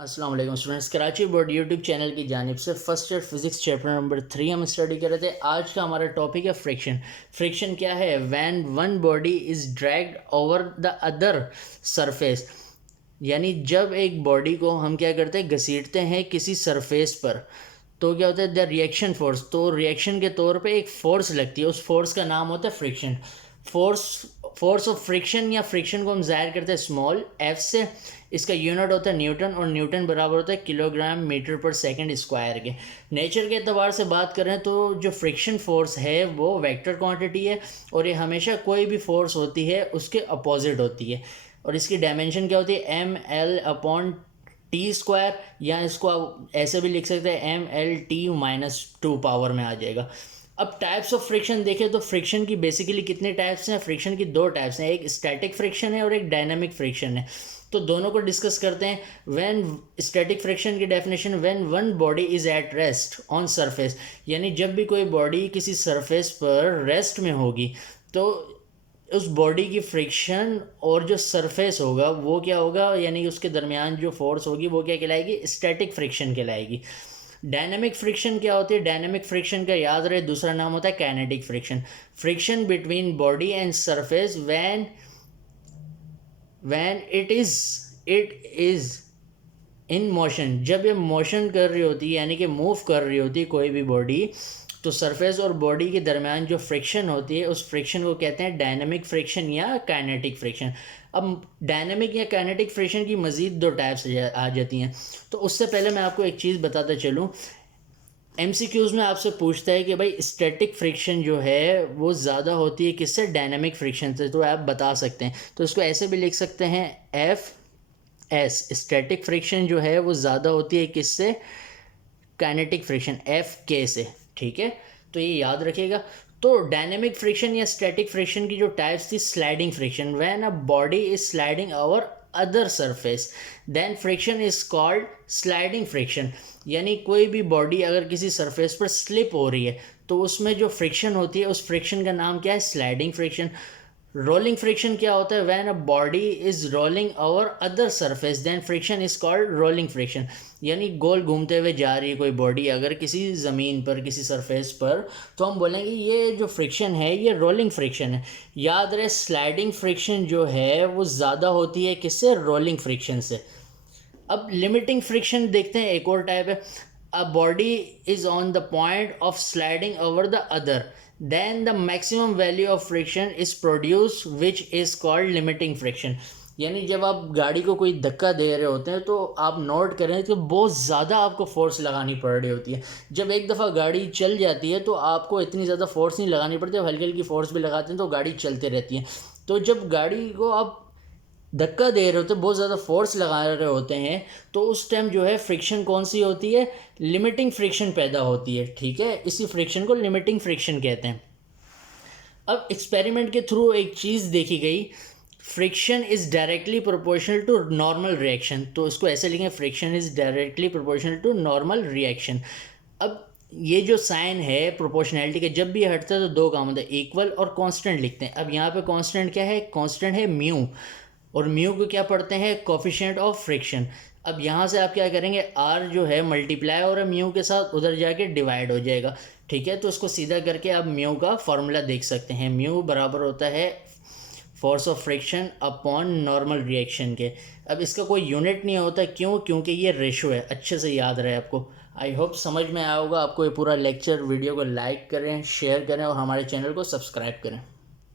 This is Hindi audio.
अस्सलाम वालेकुम students, Karachi board YouTube channel की जानिब से first year physics chapter number 3 हम स्टडी कर रहे थे। आज का हमारा टॉपिक है फ्रिक्शन। फ्रिक्शन क्या है? When one body is dragged over the other surface, यानी जब एक बॉडी को हम क्या करते हैं, घसीटते हैं किसी सरफेस पर, तो क्या होता है, द रिएक्शन फोर्स, तो रिएक्शन के तौर पे एक फोर्स लगती है, उस फोर्स का नाम होता है friction. Force force of friction या फ्रिक्शन को हम ज़ाहिर करते हैं स्मॉल एफ से। इसका यूनिट होता है न्यूटन, और न्यूटन बराबर होता है किलोग्राम मीटर पर सेकंड स्क्वायर के। नेचर के अतबार से बात करें तो जो फ्रिक्शन फोर्स है वो वेक्टर क्वांटिटी है, और ये हमेशा कोई भी फोर्स होती है उसके अपोजिट होती है। और इसकी डायमेंशन क्या होती है, M L upon T square, या इसको आप ऐसे भी लिख सकते हैं MLT-2 पावर में आ जाएगा। अब टाइप्स ऑफ फ्रिक्शन देखें तो फ्रिक्शन की बेसिकली कितने टाइप्स हैं? फ्रिक्शन की दो टाइप्स हैं, एक स्टैटिक फ्रिक्शन है और एक डायनामिक फ्रिक्शन है। तो दोनों को डिस्कस करते हैं। व्हेन स्टैटिक फ्रिक्शन की definition, when one body is at rest on surface, यानी जब भी कोई बॉडी किसी सरफेस पर रेस्ट में होगी तो उस बॉडी की फ्रिक्शन और जो सरफेस होगा वो क्या होगा, यानी उसके दरमियान जो फोर्स होगी वो क्या कहलाएगी, स्टैटिक फ्रिक्शन कहलाएगी। डायनामिक फ्रिक्शन क्या होती है? डायनामिक फ्रिक्शन का याद रहे दूसरा नाम होता है kinetic friction. Friction between body and surface when it is in motion, जब ये मोशन कर रही होती है यानी कि मूव कर रही होती है कोई भी बॉडी, तो सरफेस और बॉडी के दरमियान जो फ्रिक्शन होती है उस फ्रिक्शन को कहते हैं डायनामिक फ्रिक्शन या काइनेटिक फ्रिक्शन। अब डायनामिक या काइनेटिक फ्रिक्शन की मज़ीद दो टाइप्स आ जाती हैं। तो उससे पहले मैं आपको एक चीज़ बताता चलूँ। MCQs में आपसे पूछता है कि भाई स्टैटिक फ्रिक्शन जो है वो ज़्यादा होती है किससे, डायनामिक फ्रिक्शन से, तो आप बता सकते हैं। तो इसको ऐसे भी लिख सकते हैं FS, स्टैटिक फ्रिक्शन जो है वो ज़्यादा होती है किससे, काइनेटिक फ्रिक्शन FK से। ठीक है, तो ये याद रखिएगा। तो डायनेमिक फ्रिक्शन या स्टैटिक फ्रिक्शन की जो टाइप्स थी, sliding friction, when a body is sliding over other surface then friction is called sliding friction, यानी कोई भी बॉडी अगर किसी सरफेस पर स्लिप हो रही है तो उसमें जो फ्रिक्शन होती है उस फ्रिक्शन का नाम क्या है, स्लाइडिंग फ्रिक्शन। रोलिंग फ्रिक्शन क्या होता है? When a body is rolling over other surface then friction is called rolling friction, यानी गोल घूमते हुए जा रही है कोई बॉडी अगर किसी ज़मीन पर, किसी सरफेस पर, तो हम बोलेंगे ये जो फ्रिक्शन है ये रोलिंग फ्रिक्शन है। याद रहे स्लाइडिंग फ्रिक्शन जो है वो ज़्यादा होती है किससे, रोलिंग फ्रिक्शन से। अब लिमिटिंग फ्रिक्शन देखते हैं, एक और टाइप है। अ body is on the point of sliding over the other than the maximum value of friction is produce which is called limiting friction, यानी जब आप गाड़ी को कोई धक्का दे रहे होते हैं तो आप नोट करें तो बहुत ज़्यादा आपको फोर्स लगानी पड़ रही होती है। जब एक दफ़ा गाड़ी चल जाती है तो आपको इतनी ज़्यादा फोर्स नहीं लगानी पड़ती, अब हल्की हल्की फोर्स भी लगाते हैं तो गाड़ी चलती रहती है। तो जब गाड़ी को आप धक्का दे रहे होते हैं, बहुत ज़्यादा फोर्स लगा रहे होते हैं, तो उस टाइम जो है फ्रिक्शन कौन सी होती है, लिमिटिंग फ्रिक्शन पैदा होती है। ठीक है, इसी फ्रिक्शन को लिमिटिंग फ्रिक्शन कहते हैं। अब एक्सपेरिमेंट के थ्रू एक चीज़ देखी गई, friction is directly proportional to normal reaction, तो इसको ऐसे लिखें, friction is directly proportional to normal reaction. अब ये जो साइन है प्रोपोर्शनैलिटी के, जब भी हटता है तो दो काम होता है, इक्वल और कांस्टेंट लिखते हैं। अब यहाँ पे कांस्टेंट क्या है, कांस्टेंट है म्यू, और म्यू को क्या पढ़ते हैं, कोफिशिएंट ऑफ फ्रिक्शन। अब यहाँ से आप क्या करेंगे, आर जो है मल्टीप्लाई और म्यू के साथ उधर जाके डिवाइड हो जाएगा। ठीक है, तो उसको सीधा करके आप म्यू का फॉर्मूला देख सकते हैं। म्यू बराबर होता है force of friction upon normal reaction के। अब इसका कोई यूनिट नहीं होता, क्यों? क्योंकि ये रेशो है, अच्छे से याद रहे आपको। आई होप समझ में आया होगा आपको ये पूरा लेक्चर। वीडियो को लाइक करें, शेयर करें और हमारे चैनल को सब्सक्राइब करें।